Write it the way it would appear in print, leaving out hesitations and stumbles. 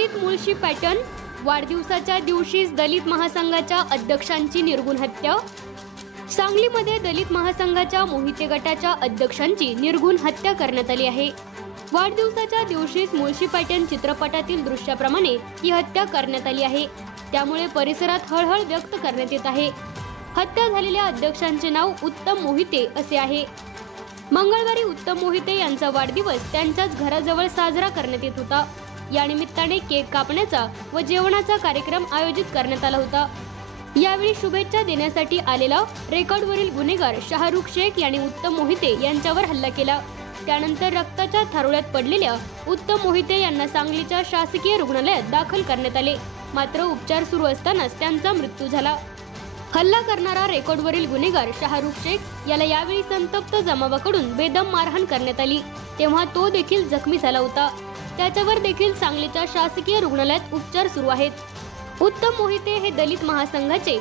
सांगलीत मुळशी पॅटर्न वाढदिवसाच्या दिवशीच दलित महासंघाच्या अध्यक्षांची निर्घृण हत्या। सांगलीमध्ये दलित महासंघाच्या मोहिते गटाच्या अध्यक्षांची निर्घृण हत्या करण्यात आली आहे। वाढदिवसाच्या दिवशीच मुळशी पॅटर्न चित्रपटातील दृश्याप्रमाणे ही हत्या करण्यात आली आहे। त्यामुळे परिसरात हळहळ व्यक्त करण्यात येत आहे। हत्या झालेल्या अध्यक्षांचे नाव उत्तम मोहिते असे आहे। मंगळवारी उत्तम मोहिते यांचा वाढदिवस त्यांच्याच घराजवळ साजरा करण्यात येत होता। या निमित्ताने केक कापण्याचा व जेवणाचा कार्यक्रम आयोजित करण्यात आला होता। यावेळी शुभेच्छा देण्यासाठी आलेला रेकॉर्डवरील गुन्हेगार शाहरुख शेख यांनी उत्तम मोहिते यांच्यावर हल्ला केला। त्यानंतर रक्ताच्या थारोळ्यात पडलेल्या उत्तम मोहिते यांना सांगलीच्या शासकीय रुग्णालयात दाखल करण्यात आले। मात्र उपचार सुरू असतानाच त्यांचा मृत्यू झाला। हल्ला करणारा रेकॉर्डवरील गुन्हेगार शाहरुख शेख याला यावेळी संतप्त जमावाकडून बेदम मारहाण करण्यात आली, तेव्हा तो देखील जखमी झाला होता। त्याच्यावर देखील सांगलीच्या शासकीय रुग्णालयात उपचार सुरू आहेत। उत्तम मोहिते हे दलित महासंघाचे